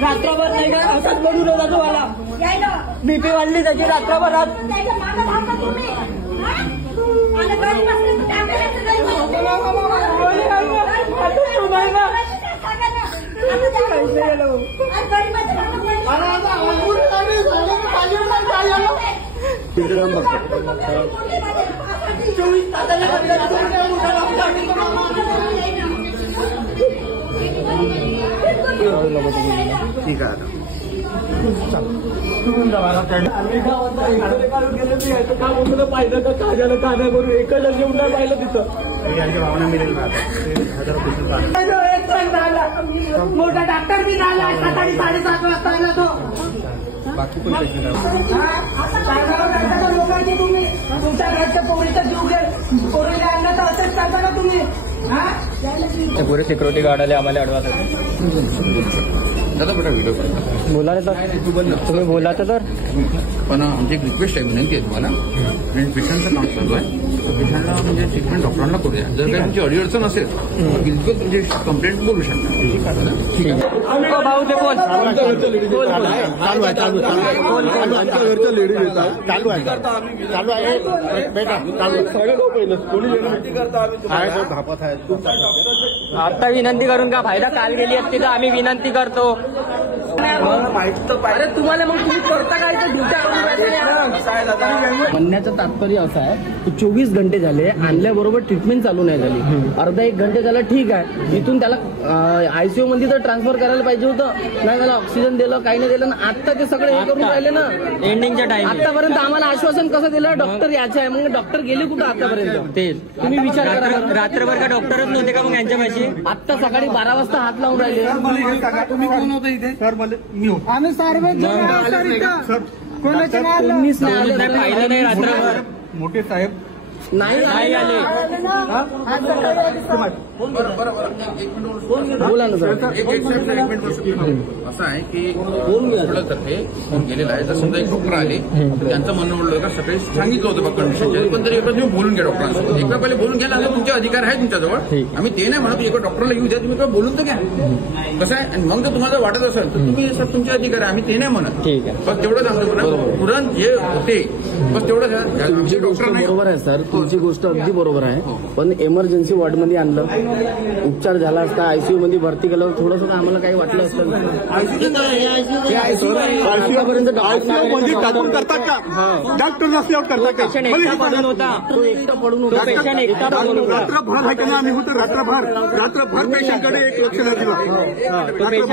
रात्रभर नाही का असंच बनून होता तुम्हाला बीपी वाढली त्याची रात्रभरात. ठीक आहे पाहिलं का काढायला काढा करून एकच येऊन नाही पाहिलं तिथं. यांच्या भावना मिळेल का मोठा डॉक्टर बी झाला सकाळी 7:30 वाजता आला तो. बाकी पण लोकांची तुम्ही तुमच्या घरच्या पोरीचा जीव घेऊन पोरीला आणलं तर असंच करता ना तुम्ही. पुरे सिक्युरिटी गार्ड आले आम्हाला अडवासाठी. दादा बेटा व्हिडिओ बोला तर तुम्ही बोला तर. पण आमची एक रिक्वेस्ट आहे, विनंती आहे तुम्हाला. पेशंटचं काम चालू आहे, पेशंटला म्हणजे ट्रीटमेंट डॉक्टरांना करूया. जर काही तुमची अडीअडचण असेल तर बिलकुल म्हणजे कंप्लेंट बोलू शकता. भाऊ ते कोण चालू आहे बेटा धापत आहे. आता विनंती करून का फायदा? काल गेली असती तर आम्ही विनंती करतो. अरे तुम्हाला मग तुम्ही करता काय म्हणण्याचं तात्पर्य असं आहे की 24 घंटे झाले आणल्याबरोबर ट्रीटमेंट चालू नाही झाली. अर्धा 1 घंटे झाला ठीक आहे, इथून त्याला आयसीयू मध्ये तर ट्रान्सफर करायला पाहिजे होतं. नाही त्याला ऑक्सिजन दिलं, काही नाही दिलं. आता ते सगळे हे करून राहिले ना एंडिंगच्या टाइम. आतापर्यंत आम्हाला आश्वासन कसं दिलं डॉक्टर याचे आहे, मग डॉक्टर गेले कुठं आतापर्यंत? ते तुम्ही विचार करा. रात्रभर का डॉक्टरच नव्हते का मग यांच्यापाशी? आता सकाळी 12 वाजता हात लावून राहिले. तुम्ही कोण होतं इथे? सर मला मी होतो. आम्ही कोणीच नाही आले. पाहिलं नाही रात्रभर. मोठे साहेब नाही आले. बोला ना सर. असं आहे की तर्फे गेलेला आहे. जर समजा एक डॉक्टर आले, त्यांचं म्हणणं म्हणलं का सकाळी सांगितलं होतं बा कंडिशनच्या, पण तरी एकदा तुम्ही बोलून घ्या डॉक्टरांसोबत. एकदा पहिले बोलून घ्या, नंतर तुमचे अधिकार आहे तुमच्याजवळ. आम्ही ते नाही म्हणत, एका डॉक्टरला येऊ द्या, तुम्ही बोलून तर घ्या. कसं आहे, आणि मग जर तुम्हाला वाटत असेल तर तुम्ही सर तुमचे अधिकार आहे, आम्ही ते नाही म्हणत. ठीक आहे, बस तेवढं सांगतो. तुरंत जे होते बस तेवढं. तुमची गोष्ट बरोबर आहे सर, तुमची गोष्ट अगदी बरोबर आहे. पण एमर्जन्सी वॉर्डमध्ये आणलं, उपचार झाला असता, आयसीयू मध्ये भरती केलं, थोडंसं आम्हाला काही वाटलं असतं. आतापर्यंत टाकून करतात का? डॉक्टर नसल्यावर करतात का? पेशंट एकटा पडून होता. तो एकटा पडून होता. पेशंट एकटा पडून होता. रात्रभर आम्ही होतो. रात्रभर पेशंटकडे एक लक्ष नाही दिलं.